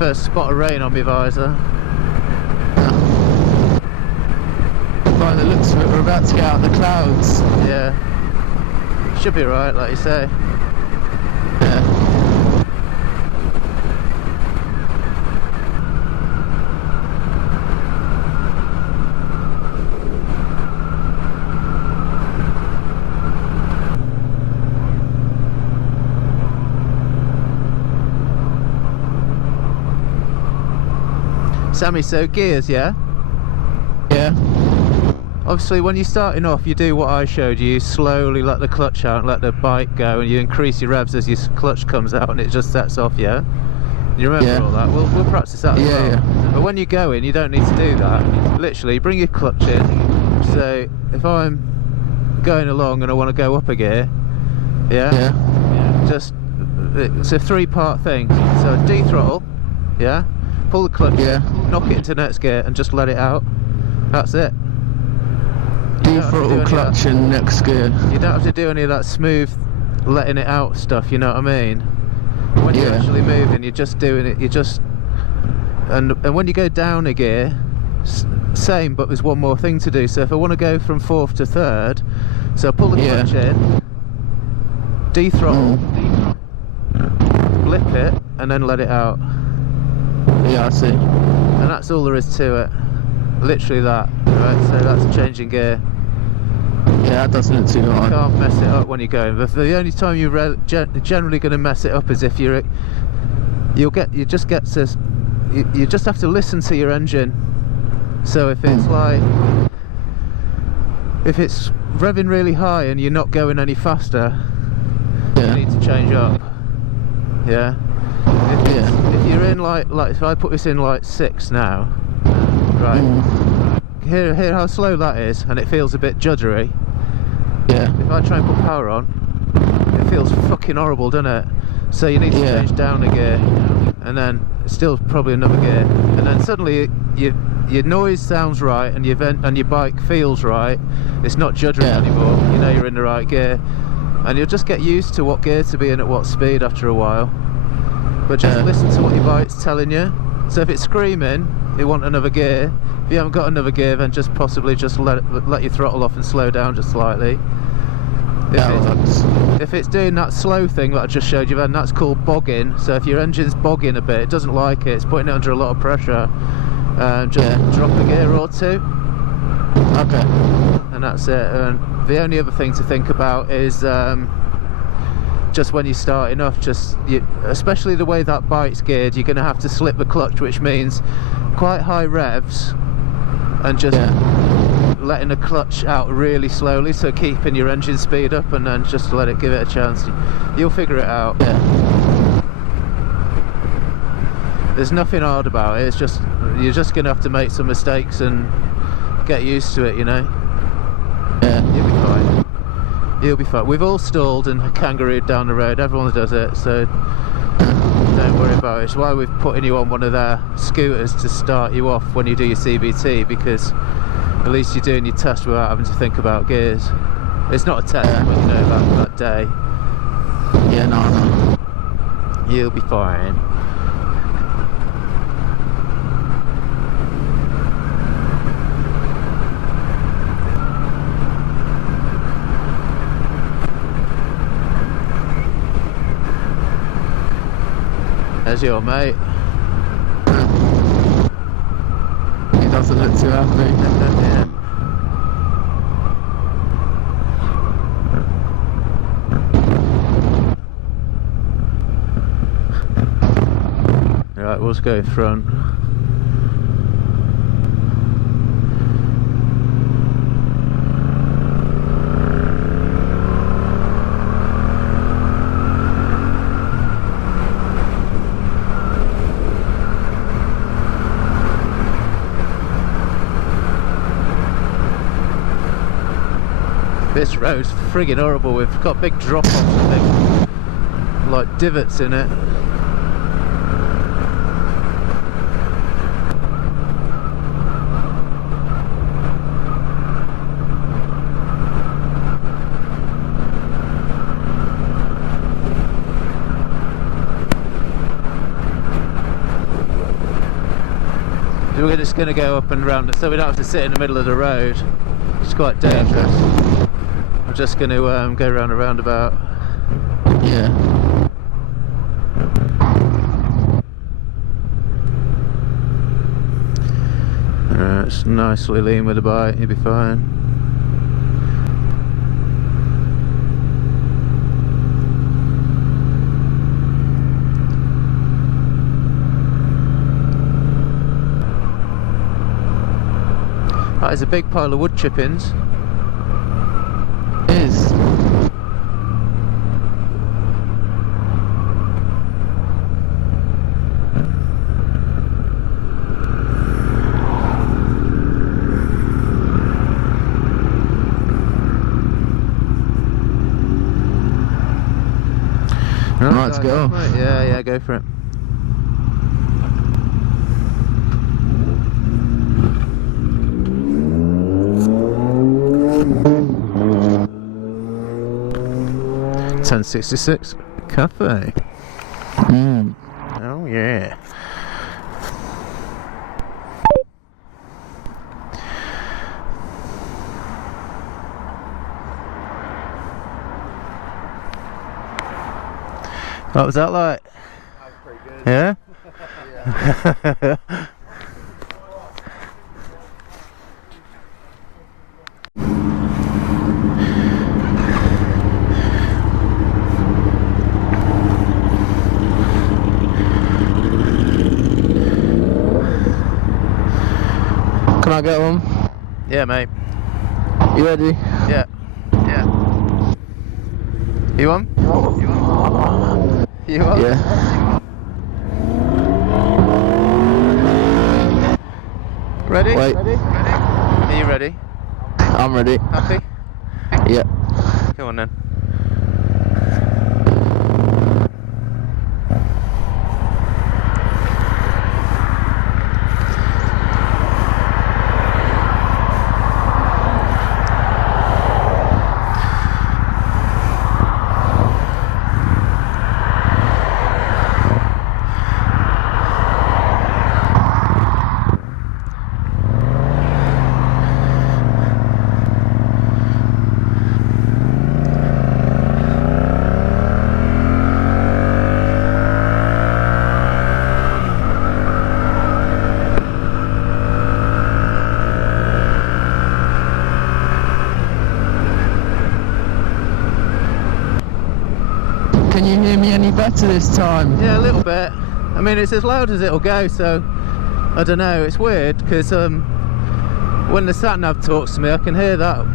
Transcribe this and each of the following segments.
first spot of rain on my visor. By the looks of it, we're about to get out of the clouds. Yeah. Should be right, like you say. Yeah. Sammy, so gears, yeah? Yeah. Obviously when you're starting off you do what I showed you, you slowly let the clutch out and let the bike go, and you increase your revs as your clutch comes out and it just sets off, yeah? You remember all that? We'll practice that as well. Yeah. But when you go in you don't need to do that. Literally bring your clutch in. So if I'm going along and I want to go up a gear, yeah? Just, it's a three-part thing. So D-throttle, yeah? Pull the clutch in, knock it into next gear and just let it out. That's it. D-throttle, clutch and next gear. You don't have to do any of that smooth letting it out stuff, you know what I mean? When you're actually moving, you're just doing it, and when you go down a gear, same, but there's one more thing to do. So if I want to go from fourth to third, so I pull the clutch in, D-throttle, blip it, and then let it out. Yeah, I see. And that's all there is to it. Literally that, right? So that's changing gear. Yeah, that doesn't look too hard. You can't mess it up when you're going. But the only time you're generally going to mess it up is if you just have to listen to your engine. So if it's if it's revving really high and you're not going any faster, you need to change up. Yeah. If you're in like if I put this in like 6 now, right? Hear how slow that is, and it feels a bit juddery. Yeah. If I try and put power on, it feels fucking horrible, doesn't it? So you need to change down a gear, and then still probably another gear, and then suddenly your noise sounds right, and your bike feels right. It's not juddery anymore. You know you're in the right gear, and you'll just get used to what gear to be in at what speed after a while. But just listen to what your bike's telling you. So if it's screaming, you want another gear. If you haven't got another gear, then just possibly just let your throttle off and slow down just slightly. If it's doing that slow thing that I just showed you, then that's called bogging. So if your engine's bogging a bit, it doesn't like it, it's putting it under a lot of pressure, just drop a gear or two. Okay. And that's it. And the only other thing to think about is just when you're starting off, especially the way that bike's geared, you're going to have to slip the clutch, which means quite high revs and just letting the clutch out really slowly, so keeping your engine speed up, and then just let it give it a chance. You'll figure it out. There's nothing hard about it. It's just you're just going to have to make some mistakes and get used to it, you know. You'll be fine. You'll be fine. We've all stalled and kangarooed down the road. Everyone does it, so don't worry about it. It's why we've putting you on one of their scooters to start you off when you do your CBT, because at least you're doing your test without having to think about gears. It's not a test, but you know that day. Yeah, no. You'll be fine. There's your mate. He doesn't look too happy. Right, we'll just go front. This road's friggin' horrible. We've got big drop-offs and big, like, divots in it. we're just going to go up and round it so we don't have to sit in the middle of the road. It's quite dangerous. I'm just going to go round a roundabout. Yeah. It's nicely lean with the bike, you'll be fine. That is a big pile of wood chippings. It is. Right, let's go. Right, yeah, go for it. $10.66 cafe. Oh yeah. What was that like? That was pretty good. Yeah? Yeah. Can I get one? Yeah, mate. You ready? Yeah. Yeah. You on? You on? You on? Yeah. Ready? Wait. Ready? Are you ready? I'm ready. Happy? Yeah. Come on then. Can you hear me any better this time? Yeah, a little bit. I mean, it's as loud as it'll go, so I don't know. It's weird because when the sat nav talks to me, I can hear that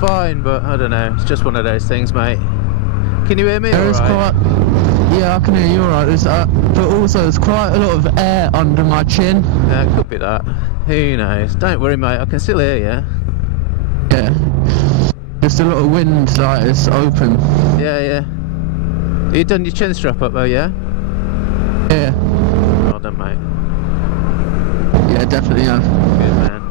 fine, but I don't know. It's just one of those things, mate. Can you hear me? There is Alright? yeah, I can hear you alright. But also there's quite a lot of air under my chin. Yeah, it could be that. Who knows? Don't worry, mate. I can still hear you. Yeah. Just a lot of wind, like it's open. Yeah, yeah. You done your chin strap up though, yeah? Yeah. Well done, mate. Yeah, definitely have. Good man.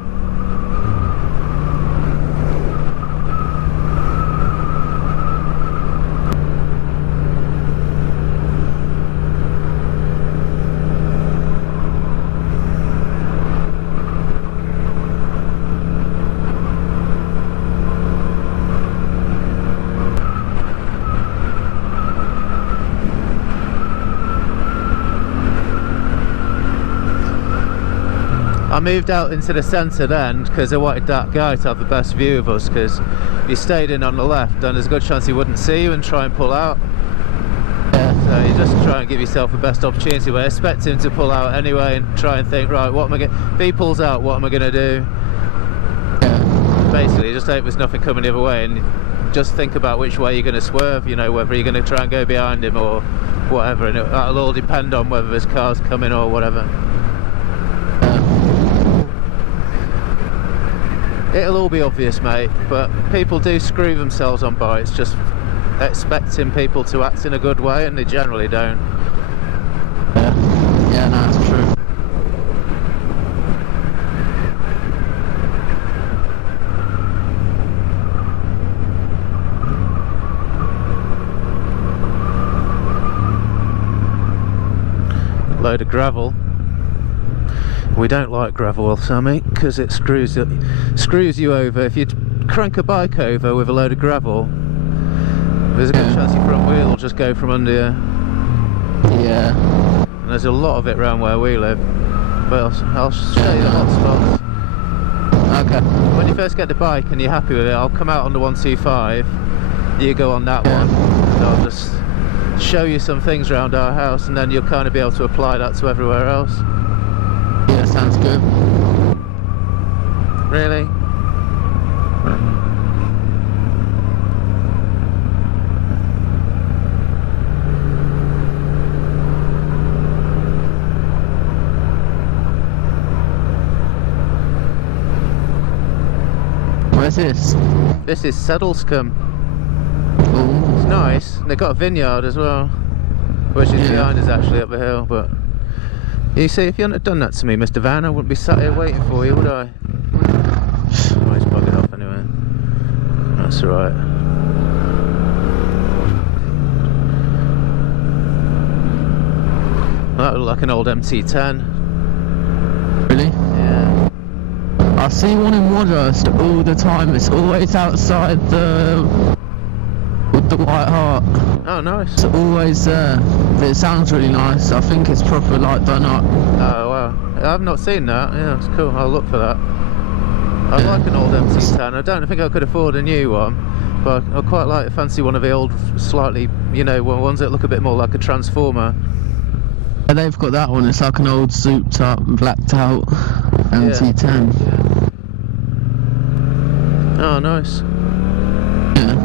I moved out into the centre then because I wanted that guy to have the best view of us, because if you stayed in on the left then there's a good chance he wouldn't see you and try and pull out. Yeah. So you just try and give yourself the best opportunity, but I expect him to pull out anyway and try and think, right, what am I going to... If he pulls out, what am I going to do? Yeah. Basically, just hope there's nothing coming the other way and just think about which way you're going to swerve, you know, whether you're going to try and go behind him or whatever, and that'll all depend on whether there's cars coming or whatever. It'll all be obvious, mate, but people do screw themselves on bikes just expecting people to act in a good way, and they generally don't. Yeah, no, that's true. Load of gravel. We don't like gravel, Sammy, because it screws you over. If you crank a bike over with a load of gravel, there's a good chance your front wheel will just go from under you. Yeah. And there's a lot of it around where we live. But I'll show you the hot spots. Okay. When you first get the bike and you're happy with it, I'll come out on the 125. You go on that one. And I'll just show you some things around our house, and then you'll kind of be able to apply that to everywhere else. Yeah, sounds good. Really? Where's this? This is Sedlescombe. Ooh. It's nice. They've got a vineyard as well, which is behind us actually up the hill. But you see, if you hadn't have done that to me, Mr. Van, I wouldn't be sat here waiting for you, would I? Well, he's bugging off anyway. That's alright. That looked like an old MT10. Really? Yeah. I see one in Wadhurst all the time. It's always outside with the white heart. Oh, nice. It's always there. But it sounds really nice. I think it's proper like done up. Oh, wow. I've not seen that. Yeah, it's cool. I'll look for that. I like an old MT10. I don't think I could afford a new one, but I quite like fancy one of the old, slightly, you know, ones that look a bit more like a transformer. And they've got that one. It's like an old souped up, blacked out MT10. Yeah. Oh, nice. Yeah.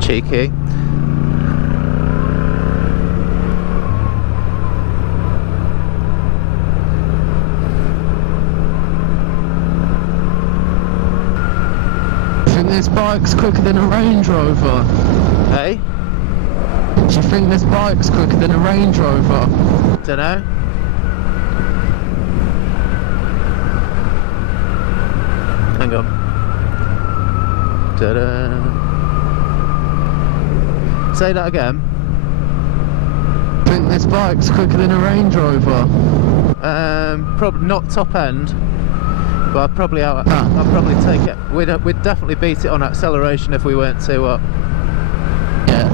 Cheeky. Do you think this bike's quicker than a Range Rover? Hey? Do you think this bike's quicker than a Range Rover? Dunno. Hang on. Ta-da. Say that again. Do you think this bike's quicker than a Range Rover? Probably not top end, but I'd probably take it. We'd definitely beat it on acceleration if we weren't too up. Yeah.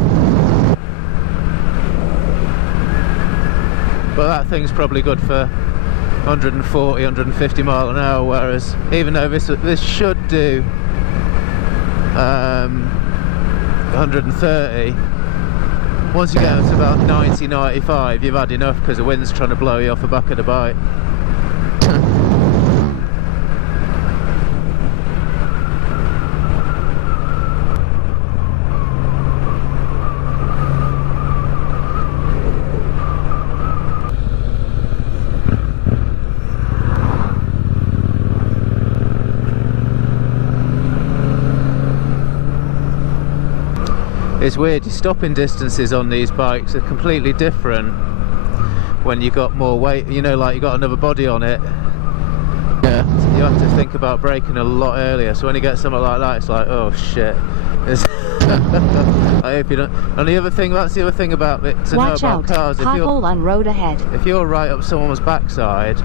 But that thing's probably good for 140, 150 mile an hour, whereas even though this should do 130, once you get up to about 90, 95, you've had enough because the wind's trying to blow you off the back of the bike. It's weird, your stopping distances on these bikes are completely different when you got more weight, you know, like you got another body on it. Yeah. You have to think about braking a lot earlier, so when you get something like that, it's like, oh shit. I hope you don't. And the other thing, that's the other thing about it to know about cars. Pothole on road ahead. If you're right up someone's backside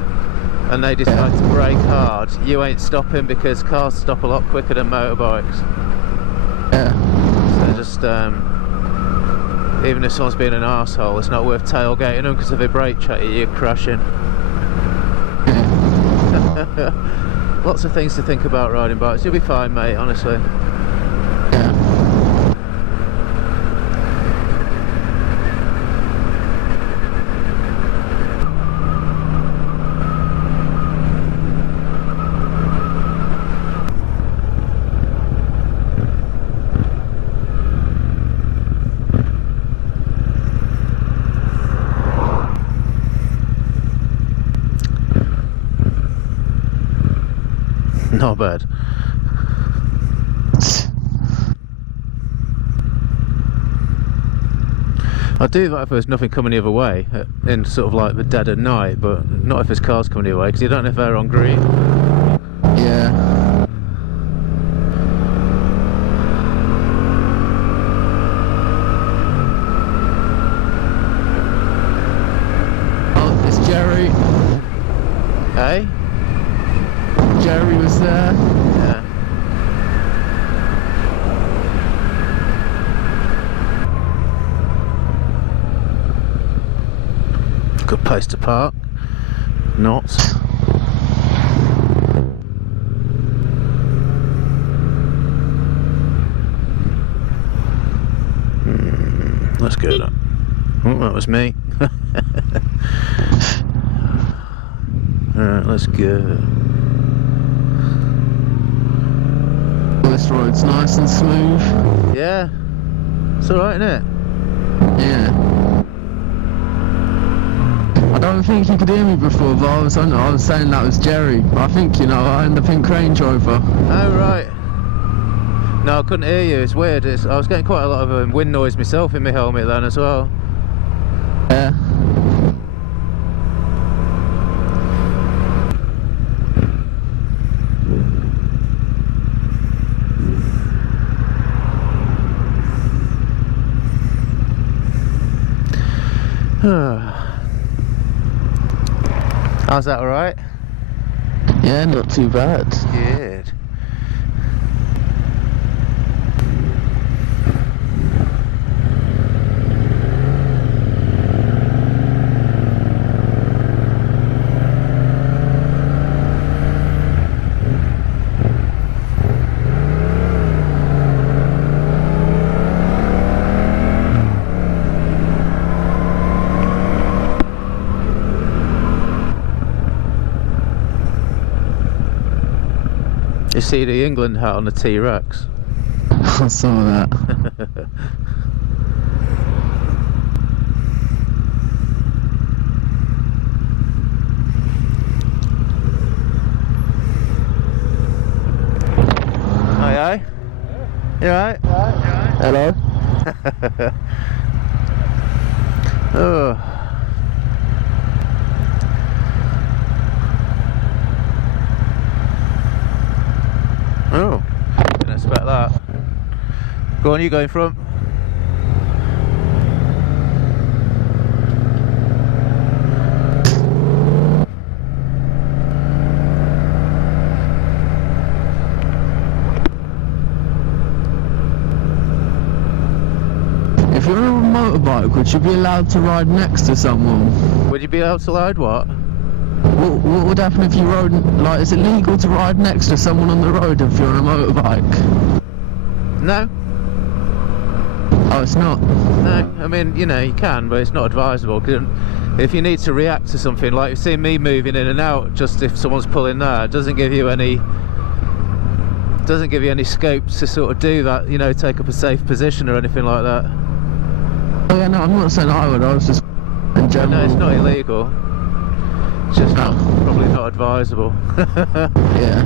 and they decide to brake hard, you ain't stopping because cars stop a lot quicker than motorbikes. Yeah. So just, even if someone's being an arsehole, it's not worth tailgating them because if they brake check you, you're crashing. Lots of things to think about riding bikes. You'll be fine, mate, honestly. Yeah. Not bad. I'd do that if there's nothing coming the other way, in sort of like the dead of night, but not if there's cars coming the other way, because you don't know if they're on green. Yeah. Jerry. Hey? Jerry was there. Yeah. Good place to park. Not. Let's go then. Oh, that was me. Alright, let's go. This road's nice and smooth. Yeah. It's alright, isn't it? Yeah. I don't think you could hear me before, but I was saying that was Jerry. I think, you know, I in the pink Range Rover. Oh, right. No, I couldn't hear you. It's weird. I was getting quite a lot of wind noise myself in my helmet then as well. Yeah. How's that, alright? Yeah, not too bad. Good. You see the England hat on the T-Rex? I saw that. Aye, aye. You alright? Hello? Oh. Oh, didn't expect that. Go on, you go in front. If you're on a motorbike, would you be allowed to ride next to someone? Would you be able to ride what? What would happen if you rode, like, is it legal to ride next to someone on the road if you're on a motorbike? No. Oh, it's not? No, I mean, you know, you can, but it's not advisable. 'Cause if you need to react to something, like you've seen me moving in and out, just if someone's pulling there, it doesn't give you any scope to sort of do that, you know, take up a safe position or anything like that. Oh yeah, no, I'm not saying I would, I was just in general. No, it's not illegal. It's just not, probably not advisable. Yeah.